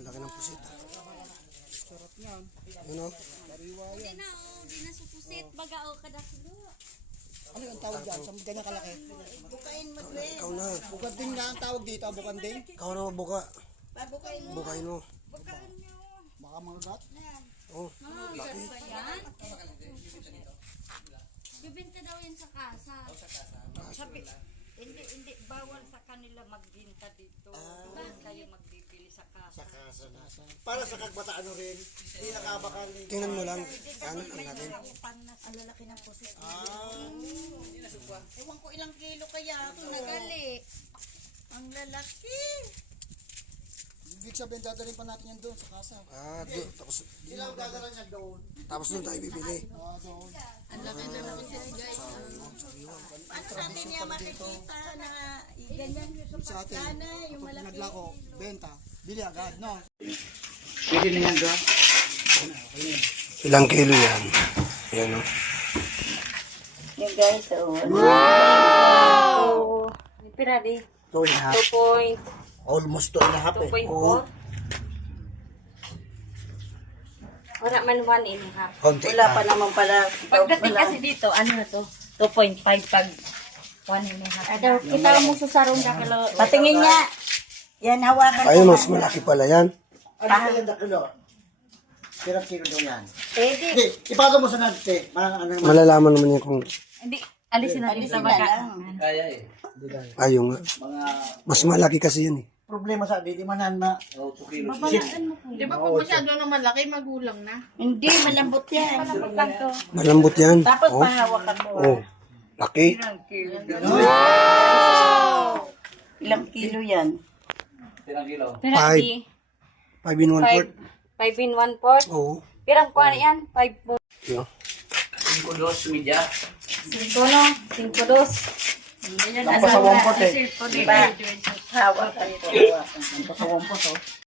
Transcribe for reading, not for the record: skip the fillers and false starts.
laki ng pusit. Sarap yan. Yun o. Kariwa yan. Di na supusit. Bagao kada kilo. Ano yung tawag dyan? Sa ganyan kalaki? Bukain mo din. Ikaw na. Bukad din nga ang tawag dito. Bukad din. Ikaw na mabuka. Bukain mo. Bukain mo. Bukain nyo. Baka mga gat. Oh, laki. Ba yan? Bibinta daw yan sa kasa. Sabi, hindi bawal sa kanila magbinta dito. Kayo magbibili sa kasa. Para sa kagbataan rin. Hindi nakabakal. Tingnan mo lang. Ano ang natin? Ang lalaki ng pusit. Ewan ko ilang kilo kaya. Nagali. Ang lalaki. Ibig sabihin, dadalhin pa natin yan doon sa kasa. Tapos, Sila ang dadala niya doon. tapos doon tayo bibili. Doon. Ang laki na lang guys. Paano natin niya makikita na ganyan yung Sa atin, sana yung pag malaki. naglako, benta, bili agad, no? Pwede na yan doon. Ilang kilo yan? Yan o. Yung guys, wow! Piradi. 2.5. 2.4. Almost 2.5 eh. Oo. Wala man 1.5. Konti Wala pa. pa naman pala. Pagdating kasi dito, ano na to? 2.5 pag 1.5. Kita mo sa sarong na kilo. Patingin niya. Yan, hawakan Ayun, mas malaki pala yan. Ano ka yung kilo? Pirang kilo doon yan. Pwede. Hindi, ipagaw mo sa natin. Ano naman. Malalaman naman yan kung Hindi. Alisin natin sa baga. Kaya eh. ayaw nga. Mga Mas malaki kasi yun eh. problema sa didimanan na 2 kilos. Di ba pag masyado na malaki, magulang na? Hindi, malambot yan. Malambot lang to. Malambot yan. Tapos Oh, pahawakan mo. oh. Laki. Ilang kilo? Ilang kilo yan? Pirang kilo. Five. 5 in 1 quart. 5 in 1/4? Oo. Pirang kuha yan? 5 Yeah. 5 dos media. 5 no? 5 dos. Lampas sa 1 pot eh. Diba? Hawakan ito. Lampas sa 1 pot oh.